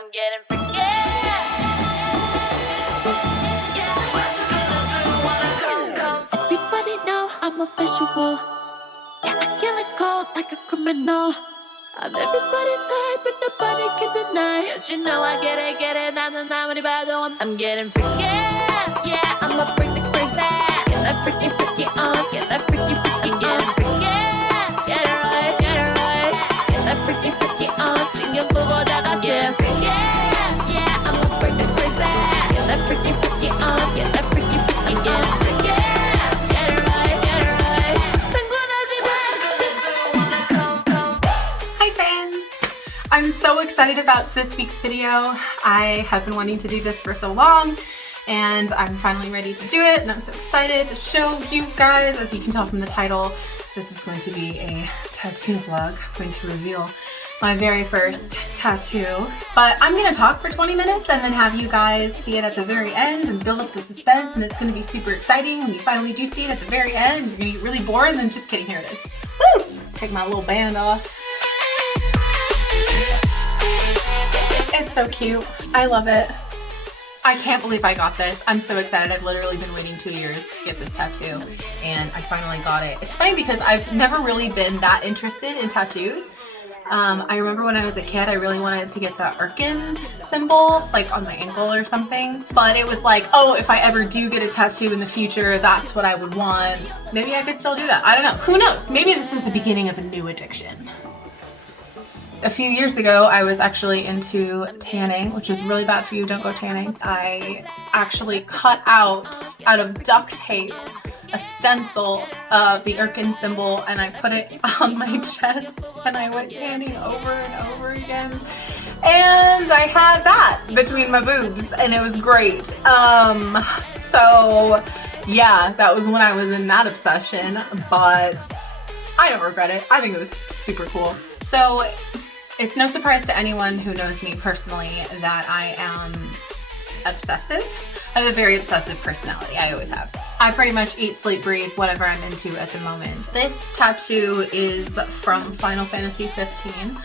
I'm getting freaky. Everybody know I'm a visual. Yeah, I kill it cold like a criminal. I'm everybody's type, but nobody can deny. Yes, you know I get it, not I'm getting freaky. Yeah, I'ma bring the crazy. Get that freaky, freaky on. Get that freaky, freaky. I'm getting freaky. Get it right, get it right. Get that freaky, freaky on. 챙겨 보고 다 같이 freaky. Yeah, I'ma bring the crazy. Get that freaky, freaky on. Get that freaky, freaky. I'm getting freaky. Get it right, get it right. 상관하지 마. Hi friends! I'm so excited about this week's video. I have been wanting to do this for so long and I'm finally ready to do it, and I'm so excited to show you guys. As you can tell from the title, this is going to be a tattoo vlog. I'm going to reveal my very first tattoo. But I'm gonna talk for 20 minutes and then have you guys see it at the very end and build up the suspense, and it's gonna be super exciting when you finally do see it at the very end. You're gonna get really bored, and then just kidding, here it is. Woo! Take my little band off. It's so cute. I love it. I can't believe I got this. I'm so excited. I've literally been waiting 2 years to get this tattoo, and I finally got it. It's funny because I've never really been that interested in tattoos. I remember when I was a kid, I really wanted to get the Urkin symbol, like on my ankle or something. But it was like, oh, if I ever do get a tattoo in the future, that's what I would want. Maybe I could still do that. I don't know. Who knows? Maybe this is the beginning of a new addiction. A few years ago, I was actually into tanning, which is really bad for you. Don't go tanning. I actually cut out of duct tape a stencil of the Urkin symbol, and I put it on my chest, and I went tanning over and over again. And I had that between my boobs, and it was great. So yeah, that was when I was in that obsession, but I don't regret it. I think it was super cool. So it's no surprise to anyone who knows me personally that I am obsessive. I have a very obsessive personality. I always have. I pretty much eat, sleep, breathe whatever I'm into at the moment. This tattoo is from Final Fantasy 15.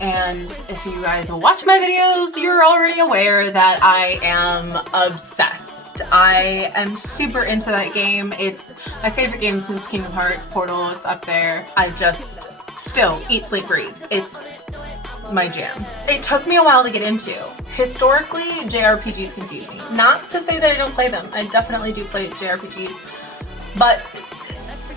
And if you guys watch my videos, you're already aware that I am obsessed. I am super into that game. It's my favorite game since Kingdom Hearts, Portal, it's up there. I just still eat, sleep, breathe. It's my jam. It took me a while to get into. Historically, JRPGs confuse me. Not to say that I don't play them. I definitely do play JRPGs, but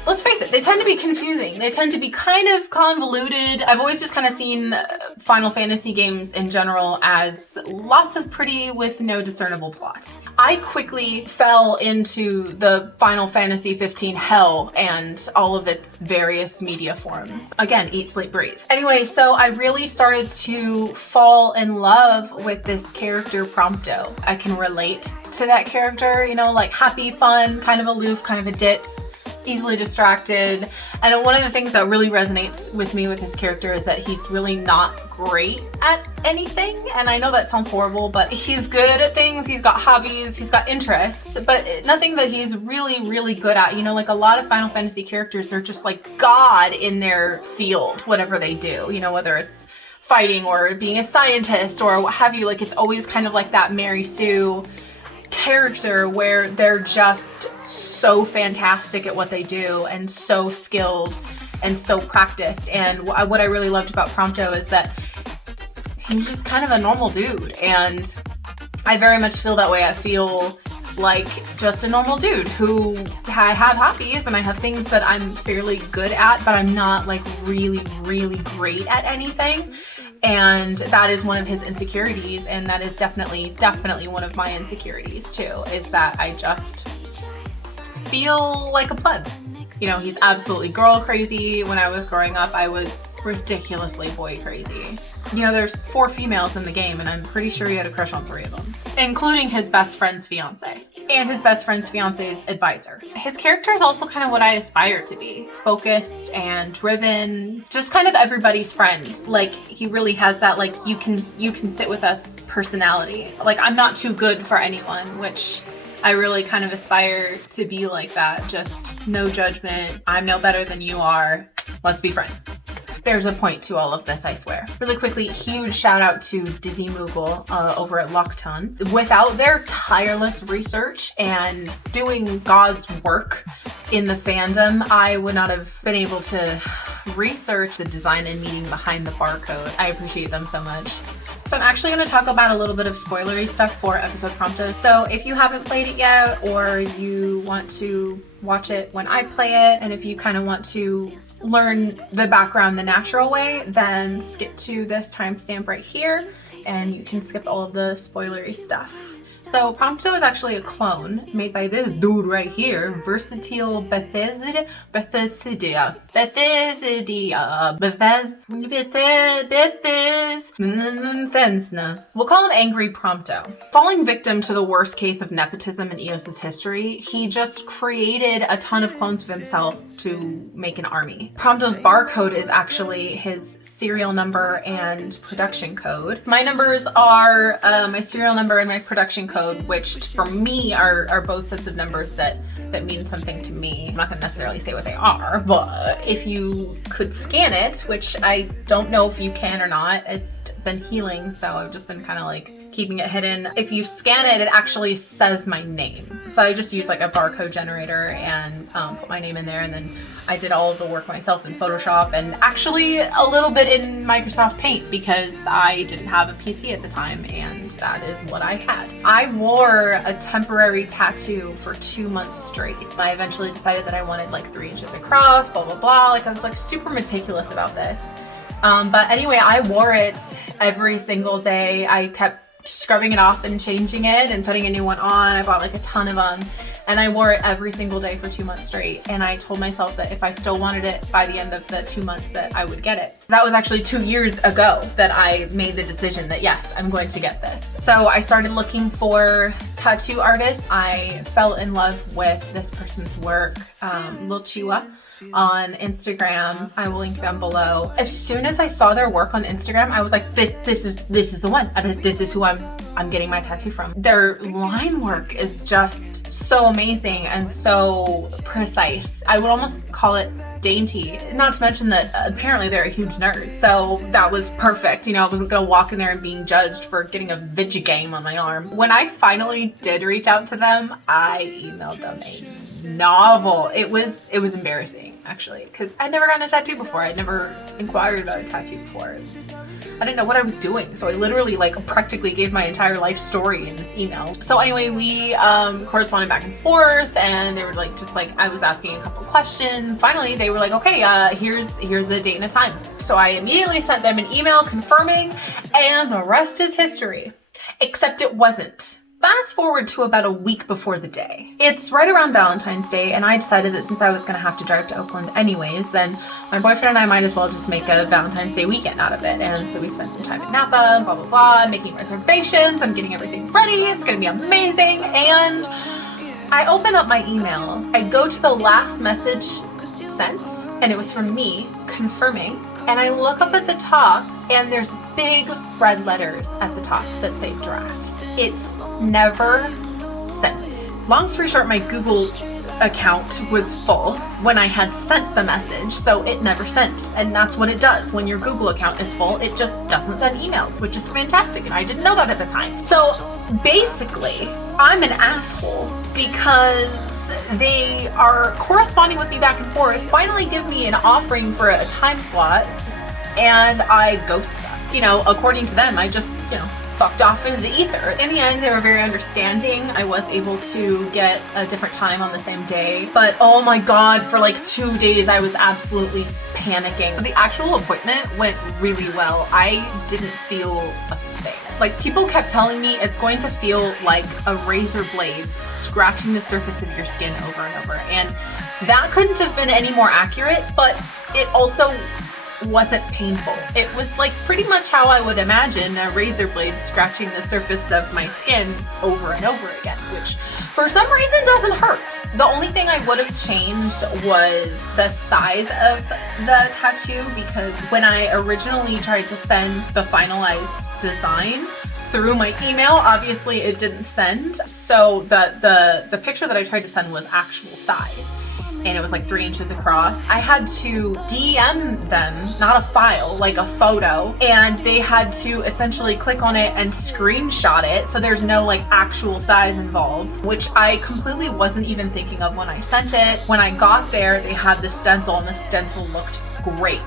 let's face it, they tend to be confusing. They tend to be kind of convoluted. I've always just kind of seen Final Fantasy games in general as lots of pretty with no discernible plot. I quickly fell into the Final Fantasy 15 hell and all of its various media forms. Again, eat, sleep, breathe. Anyway, so I really started to fall in love with this character Prompto. I can relate to that character, you know, like happy, fun, kind of aloof, kind of a ditz, easily distracted. And one of the things that really resonates with me with his character is that he's really not great at anything. And I know that sounds horrible, but he's good at things. He's got hobbies, he's got interests, but nothing that he's really, really good at. You know, like a lot of Final Fantasy characters, they're just like God in their field, whatever they do, you know, whether it's fighting or being a scientist or what have you. Like it's always kind of like that Mary Sue character where they're just so fantastic at what they do and so skilled and so practiced. And what I really loved about Prompto is that he's just kind of a normal dude, and I very much feel that way. I feel like just a normal dude who I have hobbies and I have things that I'm fairly good at, but I'm not like really, really great at anything. And that is one of his insecurities, and that is definitely one of my insecurities too, is that I just feel like a pleb. You know, he's absolutely girl crazy. When I was growing up, I was ridiculously boy crazy. You know, there's 4 females in the game, and I'm pretty sure he had a crush on 3 of them, including his best friend's fiance and his best friend's fiance's advisor. His character is also kind of what I aspire to be. Focused and driven, just kind of everybody's friend. Like, he really has that, like, you can sit with us personality. Like, I'm not too good for anyone, which I really kind of aspire to be like that. Just no judgment. I'm no better than you are. Let's be friends. There's a point to all of this, I swear. Really quickly, huge shout out to Dizzy Moogle over at Lockton. Without their tireless research and doing God's work in the fandom, I would not have been able to research the design and meaning behind the barcode. I appreciate them so much. So I'm actually going to talk about a little bit of spoilery stuff for episode Prompto. So if you haven't played it yet, or you want to watch it when I play it, and if you kind of want to learn the background the natural way, then skip to this timestamp right here, and you can skip all of the spoilery stuff. So Prompto is actually a clone made by this dude right here, Versatile Bethesda. We'll call him Angry Prompto. Falling victim to the worst case of nepotism in EOS's history, he just created a ton of clones of himself to make an army. Prompto's barcode is actually his serial number and production code. My numbers are my serial number and my production code, which for me are both sets of numbers that mean something to me. I'm not gonna necessarily say what they are, but if you could scan it, which I don't know if you can or not, it's been healing, so I've just been kind of like keeping it hidden. If you scan it, it actually says my name. So I just use like a barcode generator and put my name in there, and then I did all of the work myself in Photoshop and actually a little bit in Microsoft Paint because I didn't have a PC at the time, and that is what I had. I wore a temporary tattoo for 2 months straight. I eventually decided that I wanted like 3 inches across, blah, blah, blah. Like I was like super meticulous about this. But anyway, I wore it every single day. I kept scrubbing it off and changing it and putting a new one on. I bought like a ton of them, and I wore it every single day for 2 months straight. And I told myself that if I still wanted it by the end of the 2 months, that I would get it. That was actually 2 years ago that I made the decision that yes, I'm going to get this. So I started looking for tattoo artists. I fell in love with this person's work, Lil Chiwa, on Instagram. I will link them below. As soon as I saw their work on Instagram, I was like, this is the one. This is who I'm getting my tattoo from. Their line work is just so amazing and so precise. I would almost call it dainty. Not to mention that apparently they're a huge nerd, so that was perfect. You know, I wasn't gonna walk in there and being judged for getting a video game on my arm. When I finally did reach out to them, I emailed them a novel. It was embarrassing, actually, because I'd never gotten a tattoo before. I'd never inquired about a tattoo before. I didn't know what I was doing, so I literally like practically gave my entire life story in this email. So anyway, we corresponded back and forth, and they were like, just like, I was asking a couple questions. Finally, they were like, okay, here's a date and a time. So I immediately sent them an email confirming, and the rest is history. Except it wasn't. Fast forward to about a week before the day. It's right around Valentine's Day, and I decided that since I was gonna have to drive to Oakland anyways, then my boyfriend and I might as well just make a Valentine's Day weekend out of it. And so we spent some time in Napa, blah, blah, blah, making reservations. I'm getting everything ready. It's gonna be amazing. And I open up my email. I go to the last message sent, and it was from me confirming. And I look up at the top, and there's big red letters at the top that say draft. It's never sent. Long story short, my Google account was full when I had sent the message, so it never sent. And that's what it does. When your Google account is full, it just doesn't send emails, which is fantastic, and I didn't know that at the time. So basically, I'm an asshole because they are corresponding with me back and forth, finally give me an offering for a time slot, and I ghost them. You know, according to them, I just, you know, fucked off into the ether. In the end, they were very understanding. I was able to get a different time on the same day, but oh my god, for like 2 days I was absolutely panicking. The actual appointment went really well. I didn't feel a thing. Like, people kept telling me it's going to feel like a razor blade scratching the surface of your skin over and over, and that couldn't have been any more accurate, but it also wasn't painful. It was like pretty much how I would imagine a razor blade scratching the surface of my skin over and over again, which for some reason doesn't hurt. The only thing I would have changed was the size of the tattoo, because when I originally tried to send the finalized design through my email, obviously it didn't send. So the picture that I tried to send was actual size. and it was like 3 inches across. I had to DM them, not a file, like a photo, and they had to essentially click on it and screenshot it, so there's no like actual size involved, which I completely wasn't even thinking of when I sent it. When I got there, they had the stencil, and the stencil looked great,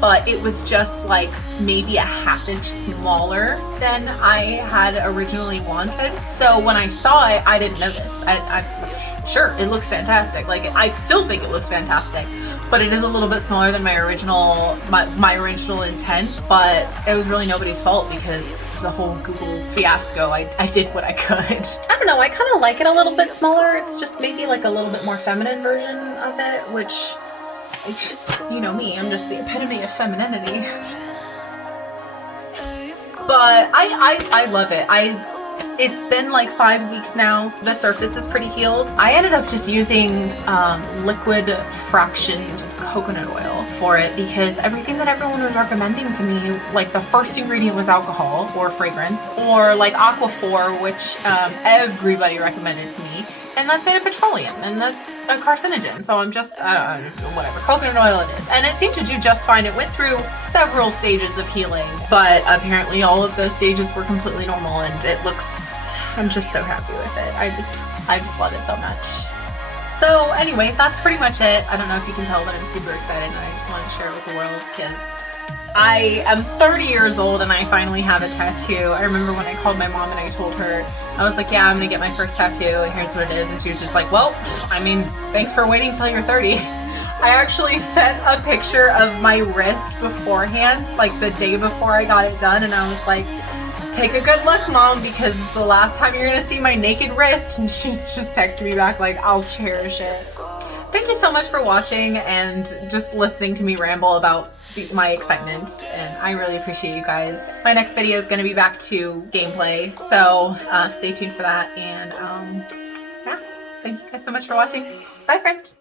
but it was just like maybe a half inch smaller than I had originally wanted. So when I saw it, I didn't notice. Sure, it looks fantastic. Like, I still think it looks fantastic, but it is a little bit smaller than my original intent, but it was really nobody's fault because the whole Google fiasco, I did what I could. I don't know, I kind of like it a little bit smaller. It's just maybe like a little bit more feminine version of it, which, you know me, I'm just the epitome of femininity. But I love it. It's been like 5 weeks now. The surface is pretty healed. I ended up just using liquid fractioned coconut oil for it because everything that everyone was recommending to me, like the first ingredient was alcohol or fragrance, or like Aquaphor, which everybody recommended to me. And that's made of petroleum, and that's a carcinogen. So I'm just, whatever, coconut oil it is. And it seemed to do just fine. It went through several stages of healing, but apparently all of those stages were completely normal, and it looks, I'm just so happy with it. I just love it so much. So anyway, that's pretty much it. I don't know if you can tell, but I'm super excited, and I just wanted to share it with the world because I am 30 years old and I finally have a tattoo. I remember when I called my mom and I told her, I was like, yeah, I'm gonna get my first tattoo and here's what it is. And she was just like, well, I mean, thanks for waiting till you're 30. I actually sent a picture of my wrist beforehand, like the day before I got it done. And I was like, take a good look, Mom, because it's the last time you're gonna see my naked wrist. And she's just texted me back like, I'll cherish it. Thank you so much for watching and just listening to me ramble about my excitement, and I really appreciate you guys. My next video is going to be back to gameplay, so stay tuned for that, and yeah, thank you guys so much for watching. Bye, friends.